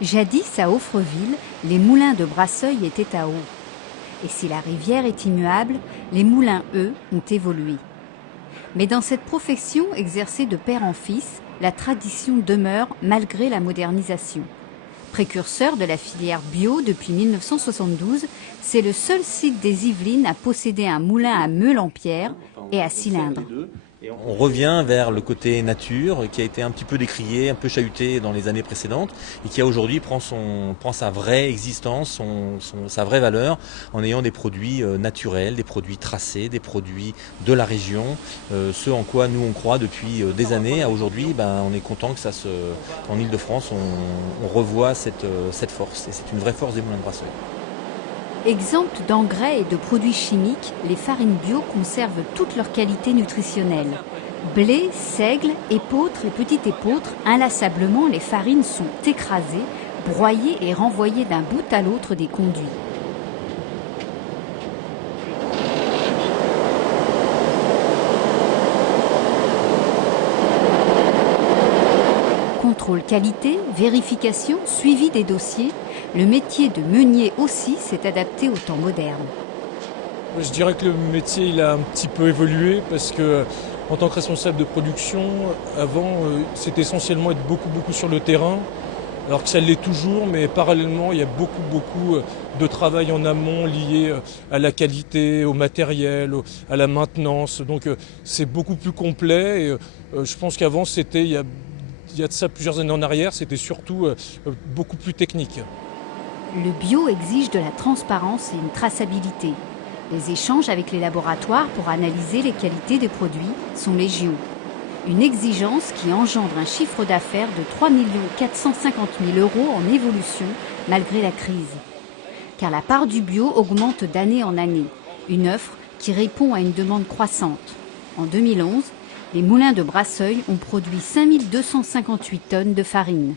Jadis, à Offreville, les moulins de Brasseuil étaient à eau. Et si la rivière est immuable, les moulins, eux, ont évolué. Mais dans cette profession exercée de père en fils, la tradition demeure malgré la modernisation. Précurseur de la filière bio depuis 1972, c'est le seul site des Yvelines à posséder un moulin à meule en pierre et à cylindre. On revient vers le côté nature qui a été un petit peu décrié, un peu chahuté dans les années précédentes et qui aujourd'hui prend sa vraie existence, sa vraie valeur en ayant des produits naturels, des produits tracés, des produits de la région, ce en quoi nous on croit depuis des années. À aujourd'hui, on est content que qu'en Ile-de-France on revoit cette force et c'est une vraie force des moulins de Brasseuil. Exemptes d'engrais et de produits chimiques, les farines bio conservent toutes leurs qualités nutritionnelles. Blé, seigle, épeautre et petit épeautre, inlassablement les farines sont écrasées, broyées et renvoyées d'un bout à l'autre des conduits. Contrôle qualité, vérification, suivi des dossiers, le métier de meunier aussi s'est adapté au temps moderne. Je dirais que le métier il a un petit peu évolué parce que en tant que responsable de production, avant c'était essentiellement être beaucoup sur le terrain, alors que ça l'est toujours, mais parallèlement il y a beaucoup de travail en amont lié à la qualité, au matériel, à la maintenance. Donc c'est beaucoup plus complet et je pense qu'avant c'était il y a de ça plusieurs années en arrière, c'était surtout beaucoup plus technique. Le bio exige de la transparence et une traçabilité. Les échanges avec les laboratoires pour analyser les qualités des produits sont légion. Une exigence qui engendre un chiffre d'affaires de 3 450 000 € en évolution malgré la crise. Car la part du bio augmente d'année en année, une offre qui répond à une demande croissante. En 2011, les moulins de Brasseuil ont produit 5 258 tonnes de farine.